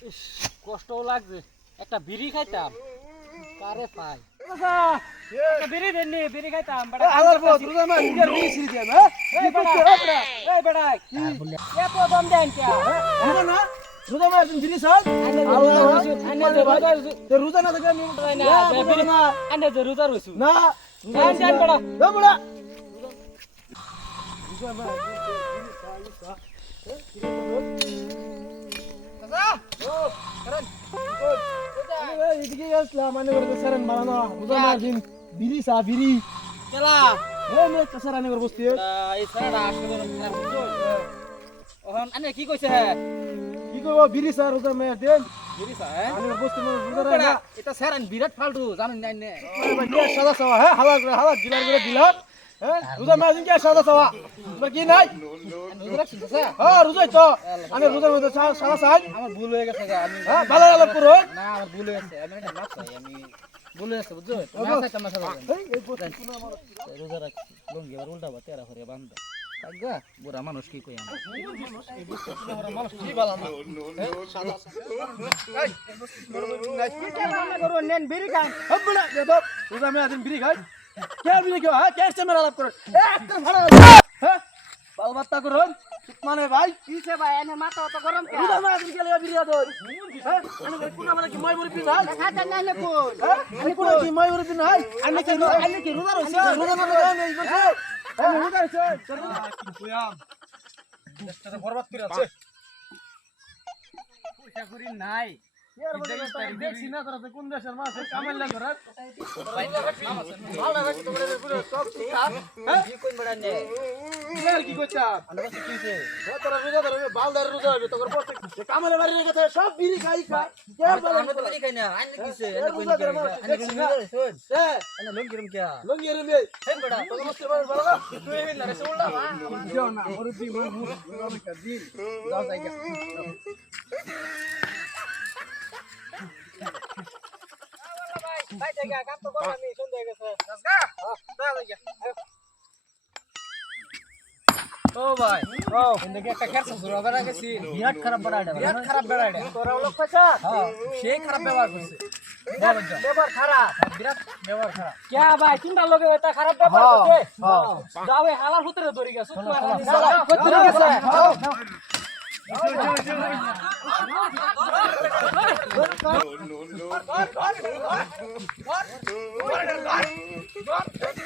ইস, কষ্টও লাগছে একটা বিড়ি খাইতাম কারে পাই একটা বিড়ি দেননি বিড়ি খাইতাম বেটা আলার বহুত রোজা মা ইন্ডিয়ার বিড়ি ছিড়ি দিয়াম হ্যাঁ এই বেটা এই বেটা এত দাম দেন কে রোজা না রোজা মা একদিন বিড়ি খাই তো রোজা না থাকে আমি বিড়ি না আনে যে রোজা রইছু না দেন দেন বেটা এ বড়া রোজা মা এদিকে আসলাম মানে করে সারান বানানো রোজা মা দিন বিড়ি সা বিড়ি কেলা এ মে কাসারানি করে বসতি এই সারা আসলে খারাপ হইছো ওহন আনে কি কইছে হ্যাঁ কি কইব বিড়ি সা রোজা মা দেন বিড়ি সা হ্যাঁ আমি বসতি রোজা বেটা না এটা সারান বিরাট ফালতু জানেন না নে সাদা সাওয়া হ্যাঁ হালা দিলার করে দিলাম হ্যাঁ রোজা মা দিন কে সাদা সাওয়া তোমার কি নাই রোজা রাখছিস স্যার হ্যাঁ রোজাই তো আমি রোজার মধ্যে সাদা সাই আমার ভুল হয়ে গেছে আমি হ্যাঁ ভালো ভালো করো না আমার ভুল হয়ে গেছে আমি এটা মাপ চাই আমি ভুল হয়ে গেছে বুঝছো না চাইতাম না সাদা এই বসতি কোন আমার রোজা রাখ লঙ্গি আর উল্টা বা তেরা করে বান্ধা কাগা বুড়া মানুষ কি কই আমার মানুষ কি বালা না সাদা এই করো নেন বিড়ি খান হবলা দেব রোজা মা দিন বিড়ি খাই কে বিড়ি খাও হ্যাঁ কে ক্যামেরা লাভ করে একটা ভাড়া হ্যাঁ বাল বাত্তা করুন মানে ভাই কিছে ভাই এনে মাথা অত গরম কে রোজা মা দিন গেলে বিড়ি আদর হ্যাঁ আমি কোন মানে কি মই মুড়ি পিনা খাতা না নে কোন হ্যাঁ আমি কোন কি মই মুড়ি পিনা আমি কি রোজা রইছি রোজা না এই করছে আমি রোজা রইছি কিন্তু আম দেশটা বরবাদ করে আছে পয়সা করি নাই দেখছি না তোরা কোন দেশের মাছ কামেল লাগে রে কি কইন বড়া নে কি করছা আমরা কি কইছে তোরা রোজা ধরে বালদার রোজা হবে তোর পর কামেলে বাড়ি রেখে থাকে সব বিড়ি খাই খা কে বলে আমরা তো বিড়ি খাই না আইন কিছে এনে কইন কে আইন কইন শুন এনে লঙ্গি রম কে লঙ্গি রে মে হেন বড়া তোর মস্তে বাড়ি বড় না তুই না রে শুনলা মা দিও না মুরব্বি মুরব্বি কা দিন যাও যাই গা ভাই জায়গা কাম তো কর আমি শুন দে গেছে গা হ্যাঁ যা জায়গা ও ভাই ও ইন্দে একটা খেরছ শুরু হবে না গেছি বিরাট খারাপ বেড়াইডা বিরাট খারাপ বেড়াইডা তোরা লোক কইছা হ্যাঁ সেই খারাপ ব্যবহার করছে ব্যবহার খারাপ বিরাট ব্যবহার খারাপ কে ভাই চিন্তা লগে এটা খারাপ ব্যবহার করছে হ্যাঁ যাও এই হালার ভিতরে ধরে গেছ তুই ধরে গেছে আরে